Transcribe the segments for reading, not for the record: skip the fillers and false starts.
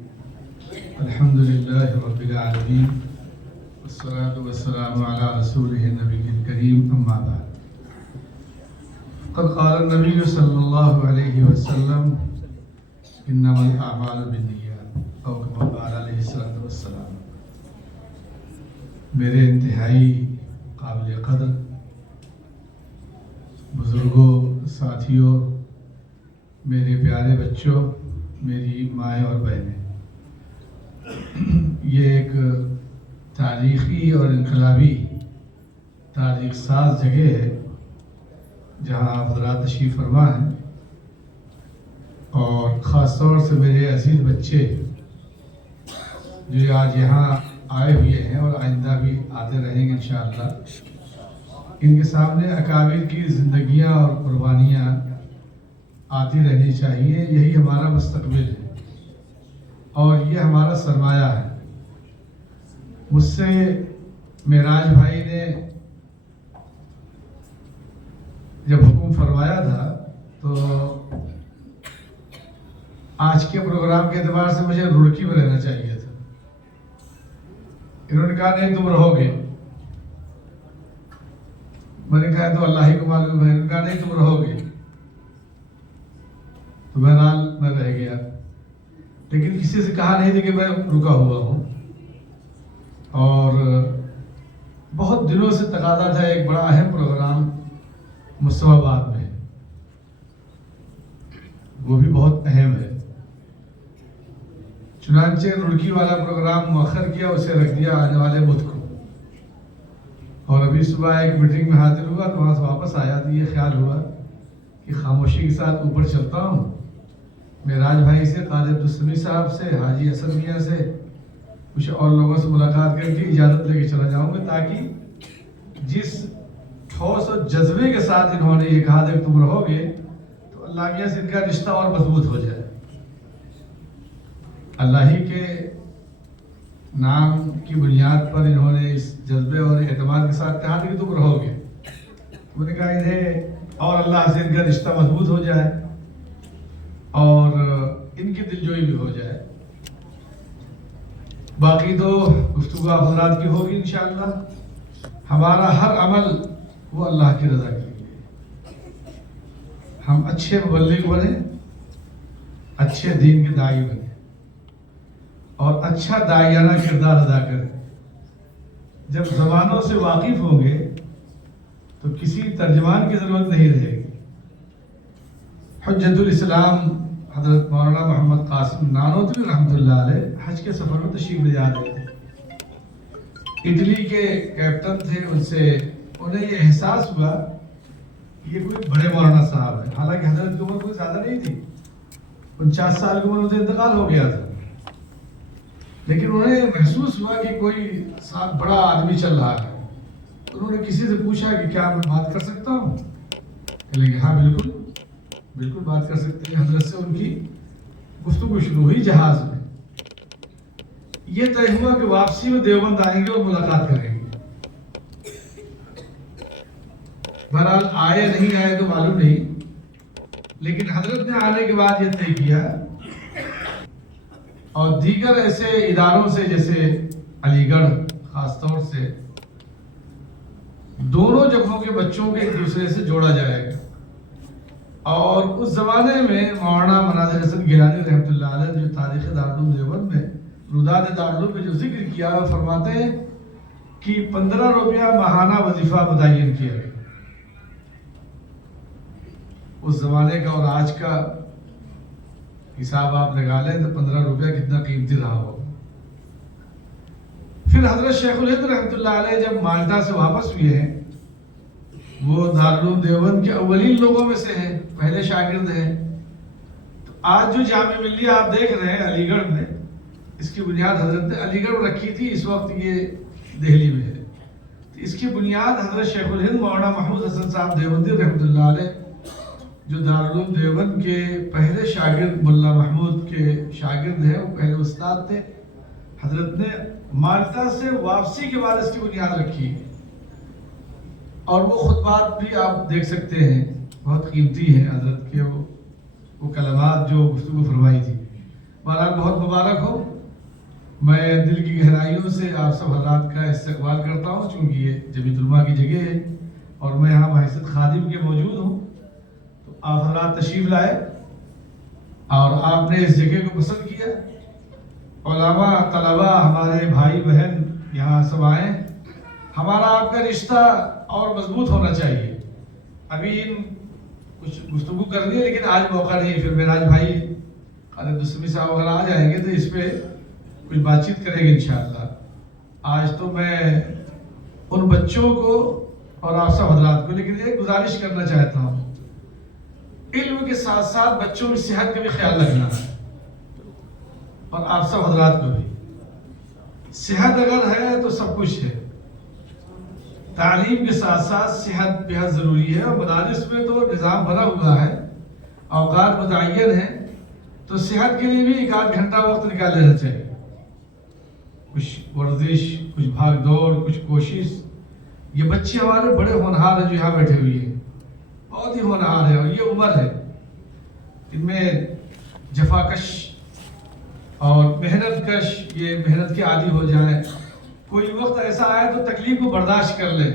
الحمد لله رب العالمين والصلاة والسلام على رسوله النبي الكريم أما بعد قد قال النبي صلى الله عليه وسلم إنما الأعمال بالنيات أو كما قال عليه الصلاة والسلام. میرے انتہائی قابل قدر بزرگوں، ساتھیوں، میرے پیارے بچوں، میری مائیں اور بہنیں، یہ ایک تاریخی اور انقلابی تاریخ ساز جگہ ہے جہاں حضرات تشریف فرما ہیں، اور خاص طور سے میرے عزیز بچے جو آج یہاں آئے ہوئے ہیں اور آئندہ بھی آتے رہیں گے انشاءاللہ. ان کے سامنے اکابر کی زندگیاں اور قربانیاں آتی رہنی چاہیے. یہی ہمارا مستقبل ہے اور یہ ہمارا سرمایہ ہے. مجھ سے معراج بھائی نے جب حکم فرمایا تھا تو آج کے پروگرام کے اعتبار سے مجھے رڑکی میں رہنا چاہیے تھا. انہوں نے کہا نہیں تم رہو گے. میں نے کہا تو اللہ ہی کو معلوم ہے. انہوں نے کہا نہیں تم رہو گے. تو بہرحال میں رہ گیا، لیکن کسی سے کہا نہیں تھا کہ میں رکا ہوا ہوں. اور بہت دنوں سے تقاضا تھا ایک بڑا اہم پروگرام مصطفیٰ آباد میں، وہ بھی بہت اہم ہے. چنانچہ رڑکی والا پروگرام مؤخر کیا، اسے رکھ دیا آنے والے بدھ کو. اور ابھی صبح ایک میٹنگ میں حاضر ہوا تو وہاں سے واپس آیا تو یہ خیال ہوا کہ خاموشی کے ساتھ اوپر چلتا ہوں، معراج بھائی سے، قاضی عبدالسمیع صاحب سے، حاجی اسد میاں سے، کچھ اور لوگوں سے ملاقات کر کے اجازت لے کے چلا جاؤں گا، تاکہ جس ٹھوس اور جذبے کے ساتھ انہوں نے یہ کہا تھا کہ تم رہو گے تو اللہ میاں سے ان کا رشتہ اور مضبوط ہو جائے. اللہ ہی کے نام کی بنیاد پر انہوں نے اس جذبے اور اعتماد کے ساتھ کہا تھا کہ تم رہو گے. میں نے کہا انہیں اور اللہ سے ان کا رشتہ مضبوط ہو جائے اور ان کی دلجوئی بھی ہو جائے. باقی تو گفتگو حضرات کی ہوگی انشاءاللہ. ہمارا ہر عمل وہ اللہ کی رضا کے لیے. ہم اچھے مبلغ بنیں، اچھے دین کے داعی بنیں اور اچھا داعیانہ کردار ادا کریں. جب زبانوں سے واقف ہوں گے تو کسی ترجمان کی ضرورت نہیں رہے گی. حجت الاسلام حضرت مولانا محمد قاسم نانوتوی رحمۃ اللہ علیہ حج کے سفر میں تشریف لے جا رہے تھے. اٹلی کے کیپٹن تھے. ان سے انہیں یہ احساس ہوا کہ یہ کوئی بڑے مولانا صاحب ہیں. حالانکہ حضرت کی عمر کوئی زیادہ نہیں تھی، 49 سال کی عمر میں انتقال ہو گیا تھا، لیکن انہیں محسوس ہوا کہ کوئی ساتھ بڑا آدمی چل رہا ہے. انہوں نے کسی سے پوچھا کہ کیا میں بات کر سکتا ہوں؟ کہ ہاں بالکل بالکل بات کر سکتے ہیں. حضرت سے ان کی گفتگو شروع ہوئی جہاز میں. یہ طے ہوا کہ واپسی میں دیوبند آئیں گے اور ملاقات کریں گے. بہرحال آئے نہیں آئے تو معلوم نہیں، لیکن حضرت نے آنے کے بعد یہ طے کیا اور دیگر ایسے اداروں سے جیسے علی گڑھ خاص طور سے دونوں جگہوں کے بچوں کے ایک دوسرے سے جوڑا جائے گا. اور اس زمانے میں مولانا مناظر حسن گیلانی رحمۃ اللہ علیہ جو تاریخ دارالعلوم دیوبند میں روداد دارالعلوم میں جو ذکر کیا وہ فرماتے ہیں کہ 15 روپیہ ماہانہ وظیفہ متعین کیا گیا. اس زمانے کا اور آج کا حساب آپ لگا لیں تو 15 روپیہ کتنا قیمتی رہا ہو. پھر حضرت شیخ الہند رحمۃ اللہ علیہ جب مالٹا سے واپس ہوئے ہیں، وہ دارالعلوم دیوبند کے اولین لوگوں میں سے ہیں، پہلے شاگرد ہیں. تو آج جو جامع ملیہ آپ دیکھ رہے ہیں علی گڑھ میں، اس کی بنیاد حضرت نے علی گڑھ میں رکھی تھی. اس وقت یہ دہلی میں ہے. تو اس کی بنیاد حضرت شیخ الہند مولانا محمود حسن صاحب دیوبندی رحمۃ اللہ علیہ جو دارالعلوم دیوبند کے پہلے شاگرد ملا محمود کے شاگرد ہیں، وہ پہلے استاد تھے. حضرت نے مالٹا سے واپسی کے بعد اس کی بنیاد رکھی. اور وہ خطبات بھی آپ دیکھ سکتے ہیں، بہت قیمتی ہیں حضرت کے وہ کلمات جو گفتگو فرمائی تھی. بہرحال بہت مبارک ہو. میں دل کی گہرائیوں سے آپ سب حضرات کا استقبال کرتا ہوں، چونکہ یہ جمیعۃ علماء کی جگہ ہے اور میں یہاں بحیثیت خادم کے موجود ہوں. تو آپ حضرات تشریف لائے اور آپ نے اس جگہ کو پسند کیا. علماء، طلباء، ہمارے بھائی بہن یہاں سب آئے. ہمارا آپ کا رشتہ اور مضبوط ہونا چاہیے. ابھی کچھ گفتگو کر لی لیکن آج موقع نہیں. پھر میراج بھائی دسمی صاحب وغیرہ آ جائیں گے تو اس پہ کچھ بات چیت کریں گے انشاءاللہ. آج تو میں ان بچوں کو اور آپ سب حضرات کو لیکن ایک گزارش کرنا چاہتا ہوں، علم کے ساتھ ساتھ بچوں کی صحت کا بھی خیال رکھنا ہے. اور آپ سب حضرات کو بھی صحت اگر ہے تو سب کچھ ہے. تعلیم کے ساتھ ساتھ صحت بہت ضروری ہے. اور مدارس میں تو نظام بنا ہوا ہے، اوقات متعین ہیں، تو صحت کے لیے بھی 1 گھنٹہ وقت نکال لینا چاہیے. کچھ ورزش، کچھ بھاگ دوڑ، کچھ کوشش. یہ بچے ہمارے بڑے ہونہار ہیں جو یہاں بیٹھے ہوئے ہیں، بہت ہی ہونہار ہیں. اور یہ عمر ہے ان میں جفاکش اور محنت کش، یہ محنت کے عادی ہو جائیں. کوئی وقت ایسا آئے تو تکلیف کو برداشت کر لیں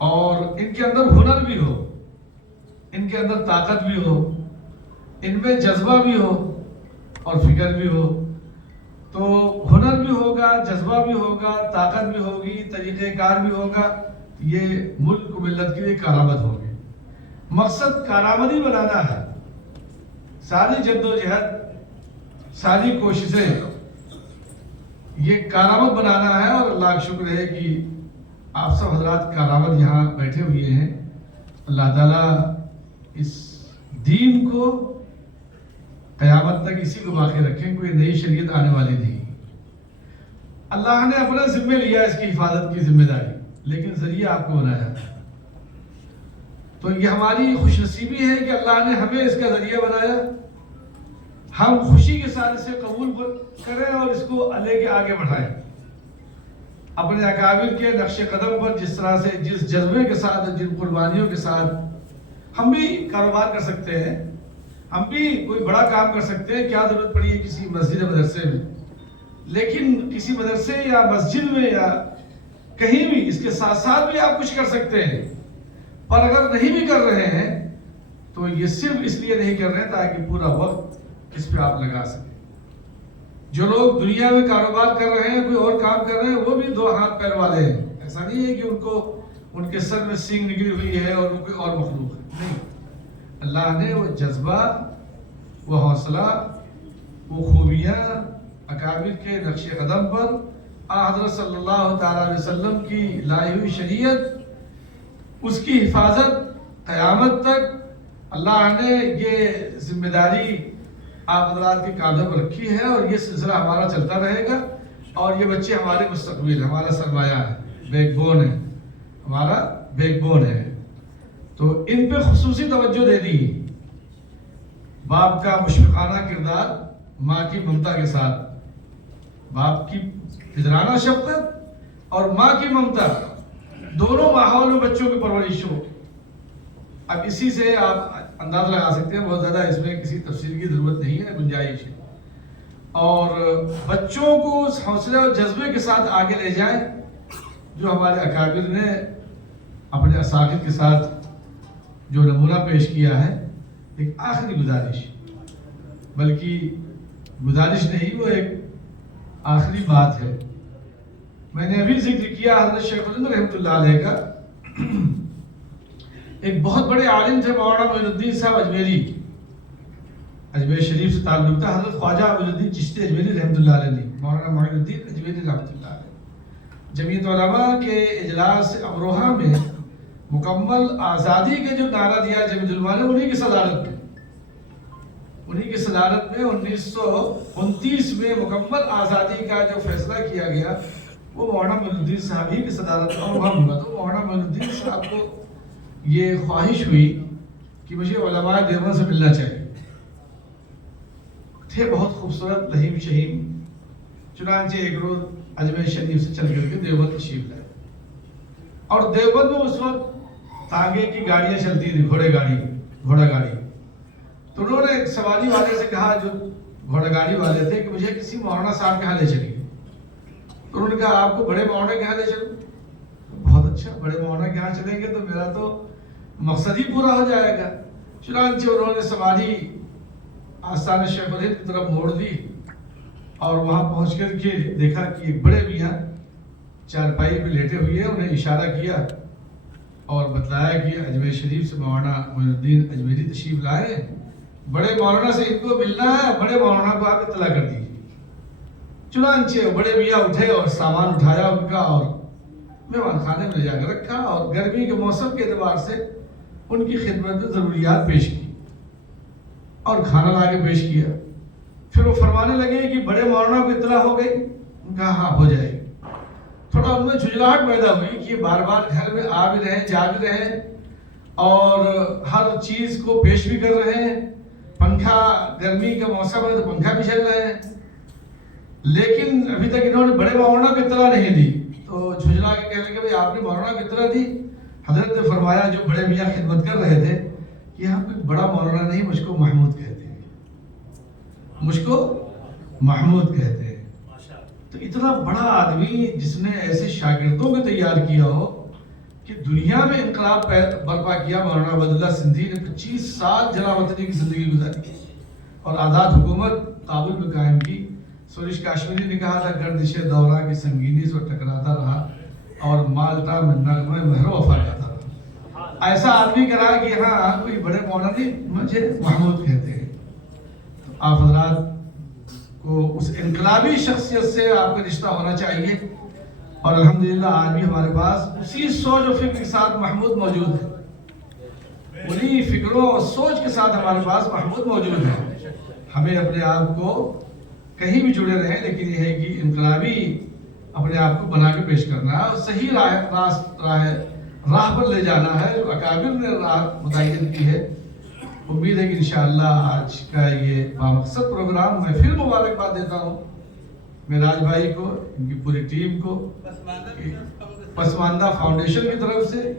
اور ان کے اندر ہنر بھی ہو، ان کے اندر طاقت بھی ہو، ان میں جذبہ بھی ہو اور فکر بھی ہو. تو ہنر بھی ہوگا، جذبہ بھی ہوگا، طاقت بھی ہوگی، طریقہ کار بھی ہوگا. یہ ملک و ملت کے لیے کارآمد ہوگی. مقصد کارآمدی بنانا ہے. ساری جدوجہد، ساری کوششیں یہ کارآمد بنانا ہے. اور اللہ کا شکر ہے کہ آپ سب حضرات کارآمد یہاں بیٹھے ہوئے ہیں. اللہ تعالیٰ اس دین کو قیامت تک اسی کو باقی رکھیں. کوئی نئی شریعت آنے والی نہیں. اللہ نے اپنا ذمہ لیا اس کی حفاظت کی ذمہ داری، لیکن ذریعہ آپ کو بنایا. تو یہ ہماری خوش نصیبی ہے کہ اللہ نے ہمیں اس کا ذریعہ بنایا. ہم خوشی کے ساتھ اسے قبول کریں اور اس کو اللہ کے آگے بڑھائیں. اپنے اکابر کے نقش قدم پر جس طرح سے، جس جذبے کے ساتھ، جن قربانیوں کے ساتھ ہم بھی کاروبار کر سکتے ہیں، ہم بھی کوئی بڑا کام کر سکتے ہیں. کیا ضرورت پڑی ہے کسی مسجد مدرسے میں؟ لیکن کسی مدرسے یا مسجد میں یا کہیں بھی اس کے ساتھ ساتھ بھی آپ کچھ کر سکتے ہیں. اور اگر نہیں بھی کر رہے ہیں تو یہ صرف اس لیے نہیں کر رہے ہیں تاکہ پورا وقت اس پہ آپ لگا سکیں. جو لوگ دنیا میں کاروبار کر رہے ہیں، کوئی اور کام کر رہے ہیں، وہ بھی 2 ہاتھ پیر والے ہیں. ایسا نہیں ہے کہ ان کے سر میں سینگ نکلی ہوئی ہے اور کوئی اور مخلوق ہے. نہیں، اللہ نے وہ جذبہ، وہ حوصلہ، وہ خوبیاں اکابر کے نقش قدم پر حضرت صلی اللہ تعالیٰ علیہ وسلم کی لائی ہوئی شریعت، اس کی حفاظت قیامت تک اللہ نے یہ ذمہ داری آپ حضرات کے کاندھوں پر رکھی ہے. اور یہ سلسلہ ہمارا چلتا رہے گا. اور یہ بچے ہمارے مستقبل، ہمارا سرمایہ ہے، بیک بون ہے، ہمارا بیک بون ہے. تو ان پہ خصوصی توجہ دے دی. باپ کا مشفقانہ کردار ماں کی ممتا کے ساتھ، باپ کی پدرانہ شفقت اور ماں کی ممتا، دونوں ماحول میں بچوں کی پرورش ہو. اب اسی سے آپ انداز لگا سکتے ہیں، بہت زیادہ اس میں کسی تفصیل کی ضرورت نہیں ہے، گنجائش ہے. اور بچوں کو اس حوصلے اور جذبے کے ساتھ آگے لے جائیں جو ہمارے اکابر نے اپنے اساتذہ کے ساتھ جو نمونہ پیش کیا ہے. ایک آخری گزارش، بلکہ گزارش نہیں، وہ ایک آخری بات ہے. میں نے ابھی ذکر کیا حضرت شیخ الہند رحمۃ اللہ علیہ کا. ایک بہت بڑے عالم تھے مولانا معین الدین صاحب اجمیری، اجمیر شریف سے تعلق تھا. حضرت خواجہ معین الدین چشتی اجمیری رحمۃ اللہ علیہ نہیں، مولانا معین الدین اجمیری رحمۃ اللہ علیہ. جمعیت علماء کے اجلاس امروہہ میں مکمل آزادی کے جو نعرہ دیا جمعیت علماء نے، انہی کی صدارت میں، انہی کی صدارت میں 1929 میں مکمل آزادی کا جو فیصلہ کیا گیا وہ مولانا معین الدین صاحب ہی کی صدارت میں ہوا. تو مولانا معین الدین صاحب کو یہ خواہش ہوئی کہ مجھے علماء دیوبند سے ملنا چاہیے. تھے بہت خوبصورت، لہیم شہیم. چنانچہ ایک روز اجمیر شریف سے چل کر کے دیوبند تشریف لائے. اور دیوبند میں اس وقت تانگے کی گاڑیاں چلتی تھی، گھوڑا گاڑی. تو انہوں نے ایک سواری والے سے کہا جو گھوڑا گاڑی والے تھے کہ مجھے کسی مولانا صاحب کے یہاں لے چلیے. تو انہوں نے کہا آپ کو بڑے مولانا کے یہاں لے چلوں. بہت اچھا, بڑے مولانا کے یہاں چلیں گے تو میرا تو مقصد ہی پورا ہو جائے گا. چنانچہ انہوں نے سواری آستان شیخ الہند کی طرف موڑ دی اور وہاں پہنچ کر کے دیکھا کہ ایک بڑے میاں چارپائی پہ لیٹے ہوئے. انہیں اشارہ کیا اور بتلایا کہ اجمیر شریف سے مولانا معین الدین اجمیری تشریف لائے, بڑے مولانا سے ان کو ملنا ہے, بڑے مولانا کو آپ اطلاع کر دیجیے. چنانچہ بڑے میاں اٹھے اور سامان اٹھایا ان کا اور مہمان خانے میں لے جا کر رکھا اور گرمی کے موسم کے اعتبار سے ان کی خدمت میں ضروریات پیش کی اور کھانا لا کے پیش کیا. پھر وہ فرمانے لگے کہ بڑے مولانا کو اطلاع ہو گئی. کہا ہاں ہو جائے گی. تھوڑا ان میں جھجھلاہٹ پیدا ہوئی کہ بار بار گھر میں آ بھی رہے, جا بھی رہے اور ہر چیز کو پیش بھی کر رہے ہیں. پنکھا, گرمی کا موسم ہے تو پنکھا بھی چل رہے ہیں, لیکن ابھی تک انہوں نے بڑے مولانا کو اطلاع نہیں دی. تو جھجلا کے کہنے لگے بھائی آپ نے مولانا کو اطلاع دی؟ حضرت نے فرمایا جو بڑے میاں خدمت کر رہے تھے کہ یہاں کوئی بڑا مولانا نہیں, مجھ کو محمود کہتے ہیں, مجھ کو محمود کہتے ہیں. تو اتنا بڑا آدمی جس نے ایسے شاگردوں کو تیار کیا ہو کہ دنیا میں انقلاب برپا کیا. مولانا عبداللہ سندھی نے 25 سال جلا وطنی کی زندگی گزاری اور آزاد حکومت کابل میں قائم کی. سریش کاشمیری نے کہا تھا گردش دورہ کی سنگینی سے ٹکراتا رہا اور مالٹا میں نغمہ مہر وفا جاتا رہا. ایسا آدمی کرا کہ ہاں کوئی بڑے مولانا نہیں, مجھے محمود کہتے ہیں. تو آپ حضرات کو اس انقلابی شخصیت سے آپ کا رشتہ ہونا چاہیے اور الحمدللہ آج بھی ہمارے پاس اسی سوچ و فکر کے ساتھ محمود موجود ہے. انہی فکروں اور سوچ کے ساتھ ہمارے پاس محمود موجود ہے. ہمیں اپنے آپ کو کہیں بھی جڑے رہیں, لیکن یہ ہے کہ انقلابی اپنے آپ کو بنا کے پیش کرنا ہے اور صحیح راہ پر لے جانا ہے جو اکابر نے راہ متعین کی ہے. امید ہے کہ انشاءاللہ آج کا یہ بامقصد پروگرام میں پھر مبارکباد دیتا ہوں معراج بھائی کو, ان کی پوری ٹیم کو, پسماندہ فاؤنڈیشن کی طرف سے.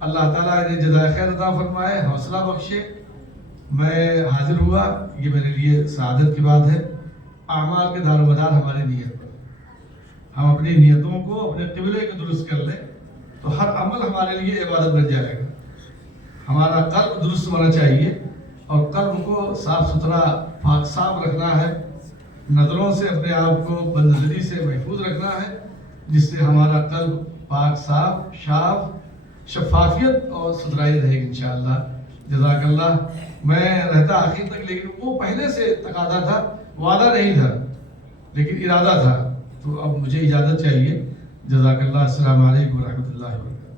اللہ تعالیٰ انہیں جزائے خیر عطا فرمائے, حوصلہ بخشے. میں حاضر ہوا, یہ میرے لیے سعادت کی بات ہے. اعمال کے دار و مدار ہماری نیت پر, ہم اپنی نیتوں کو اپنے قبلے کو درست کر لیں تو ہر عمل ہمارے لیے عبادت بن جائے گا. ہمارا قلب درست ہونا چاہیے اور قلب کو صاف ستھرا پاک صاف رکھنا ہے. نظروں سے اپنے آپ کو بد نظری سے محفوظ رکھنا ہے, جس سے ہمارا قلب پاک صاف شفافیت اور ستھرائی رہے گی انشاءاللہ. جزاک اللہ. میں رہتا آخر تک, لیکن وہ پہلے سے تقاضا تھا, وعدہ نہیں تھا لیکن ارادہ تھا. تو اب مجھے اجازت چاہیے. جزاک اللہ. السلام علیکم ورحمۃ اللہ وبرکاتہ.